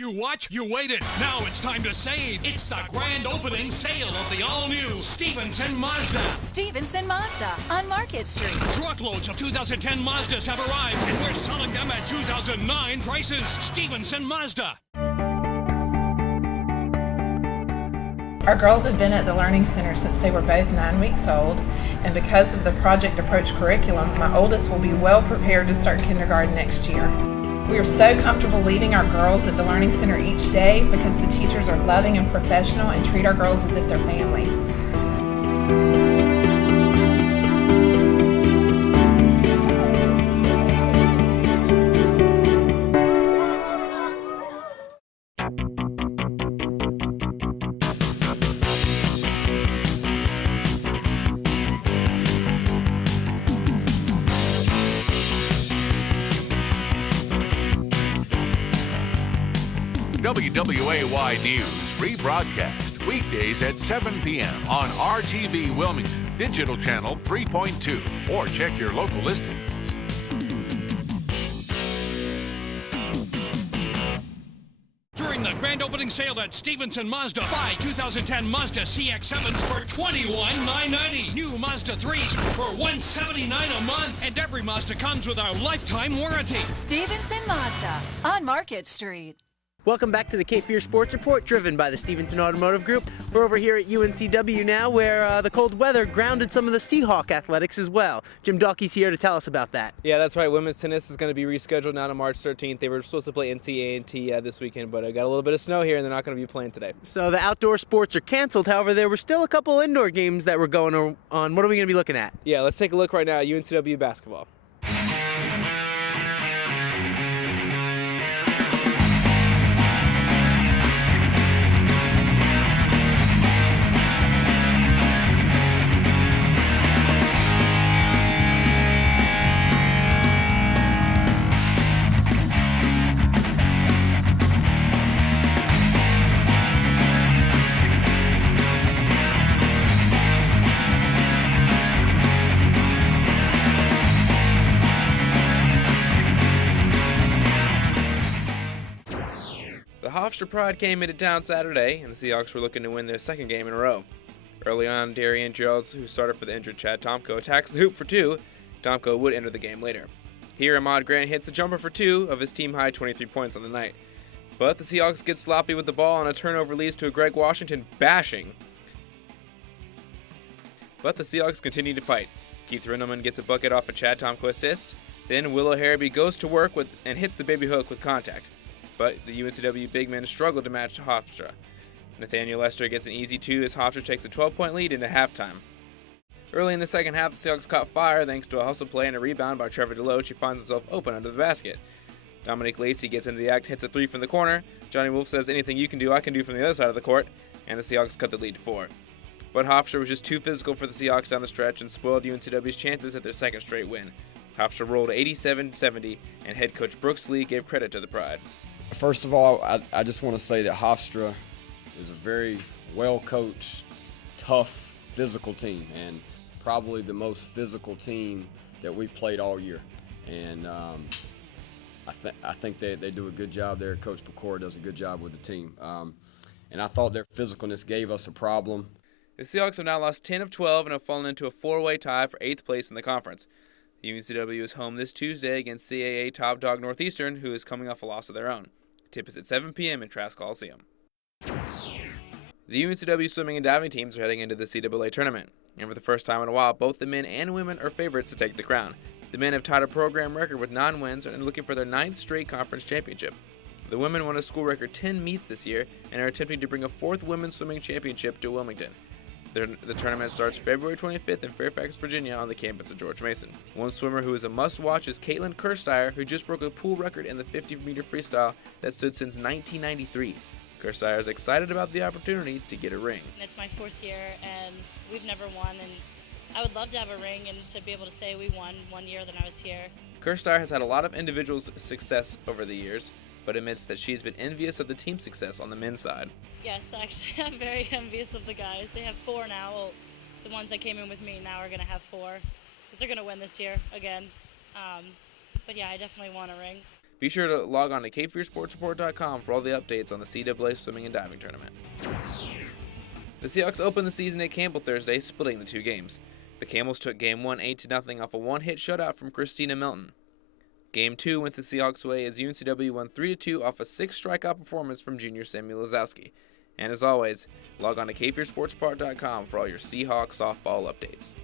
You what? You waited. Now it's time to save. It's the grand opening sale of the all-new Stevenson Mazda. Stevenson Mazda on Market Street. Truckloads of 2010 Mazdas have arrived, and we're selling them at 2009 prices. Stevenson Mazda. Our girls have been at the Learning Center since they were both 9 weeks old, and because of the Project Approach curriculum, my oldest will be well prepared to start kindergarten next year. We are so comfortable leaving our girls at the Learning Center each day because the teachers are loving and professional and treat our girls as if they're family. WWAY News rebroadcast weekdays at 7 p.m. on RTV Wilmington, digital channel 3.2, or check your local listings. During the grand opening sale at Stevenson Mazda, buy 2010 Mazda CX-7s for $21,990. New Mazda 3s for $179 a month. And every Mazda comes with our lifetime warranty. Stevenson Mazda on Market Street. Welcome back to the Cape Fear Sports Report, driven by the Stevenson Automotive Group. We're over here at UNCW now, where the cold weather grounded some of the Seahawk athletics as well. Jim Dawkey's here to tell us about that. Yeah, that's right. Women's tennis is going to be rescheduled now to March 13th. They were supposed to play NCAA this weekend, but got a little bit of snow here, and they're not going to be playing today. So the outdoor sports are canceled. However, there were still a couple indoor games that were going on. What are we going to be looking at? Yeah, let's take a look right now at UNCW basketball. The Hofstra Pride came into town Saturday, and the Seahawks were looking to win their second game in a row. Early on, Darian Geralds, who started for the injured Chad Tomko, attacks the hoop for two. Tomko would enter the game later. Here, Ahmad Grant hits a jumper for two of his team-high 23 points on the night. But the Seahawks get sloppy with the ball, and a turnover leads to a Greg Washington bashing. But the Seahawks continue to fight. Keith Rindelman gets a bucket off a Chad Tomko assist. Then Willow Harrowby goes to work and hits the baby hook with contact. But the UNCW big men struggled to match Hofstra. Nathaniel Lester gets an easy two as Hofstra takes a 12-point lead into halftime. Early in the second half, the Seahawks caught fire thanks to a hustle play and a rebound by Trevor DeLoach, who finds himself open under the basket. Dominic Lacey gets into the act, hits a three from the corner. Johnny Wolf says, "Anything you can do, I can do" from the other side of the court, and the Seahawks cut the lead to 4. But Hofstra was just too physical for the Seahawks down the stretch and spoiled UNCW's chances at their second straight win. Hofstra rolled 87-70, and head coach Brooks Lee gave credit to the Pride. First of all, I just want to say that Hofstra is a very well-coached, tough, physical team, and probably the most physical team that we've played all year. And I think they do a good job there. Coach Pecora does a good job with the team. And I thought their physicalness gave us a problem. The Seahawks have now lost 10 of 12 and have fallen into a 4-way tie for 8th place in the conference. The UNCW is home this Tuesday against CAA top dog Northeastern, who is coming off a loss of their own. Tip is at 7 p.m. in Trask Coliseum. The UNCW swimming and diving teams are heading into the CAA tournament, and for the first time in a while, both the men and women are favorites to take the crown. The men have tied a program record with 9 wins and are looking for their 9th straight conference championship. The women won a school record 10 meets this year and are attempting to bring a 4th women's swimming championship to Wilmington. The tournament starts February 25th in Fairfax, Virginia on the campus of George Mason. One swimmer who is a must-watch is Caitlin Kirsteyer, who just broke a pool record in the 50-meter freestyle that stood since 1993. Kirsteyer is excited about the opportunity to get a ring. It's my 4th year, and we've never won, and I would love to have a ring and to be able to say we won one year that I was here. Kirsteyer has had a lot of individual success over the years, but admits that she's been envious of the team success on the men's side. Yes, actually, I'm very envious of the guys. They have 4 now. Well, the ones that came in with me now are going to have 4, because they're going to win this year again. But yeah, I definitely want a ring. Be sure to log on to CapeFearSportsReport.com for all the updates on the CAA swimming and diving tournament. The Seahawks opened the season at Campbell Thursday, splitting the two games. The Camels took Game 1 8-0 off a one-hit shutout from Christina Milton. Game 2 went the Seahawks' way as UNCW won 3-2 off a 6-strikeout performance from junior Samuel Lazowski. And as always, log on to CapeFearSportsReport.com for all your Seahawks softball updates.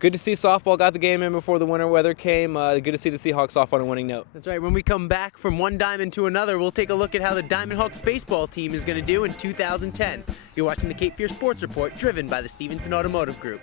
Good to see softball got the game in before the winter weather came. Good to see the Seahawks off on a winning note. That's right. When we come back from one diamond to another, we'll take a look at how the Diamond Hawks baseball team is going to do in 2010. You're watching the Cape Fear Sports Report, driven by the Stevenson Automotive Group.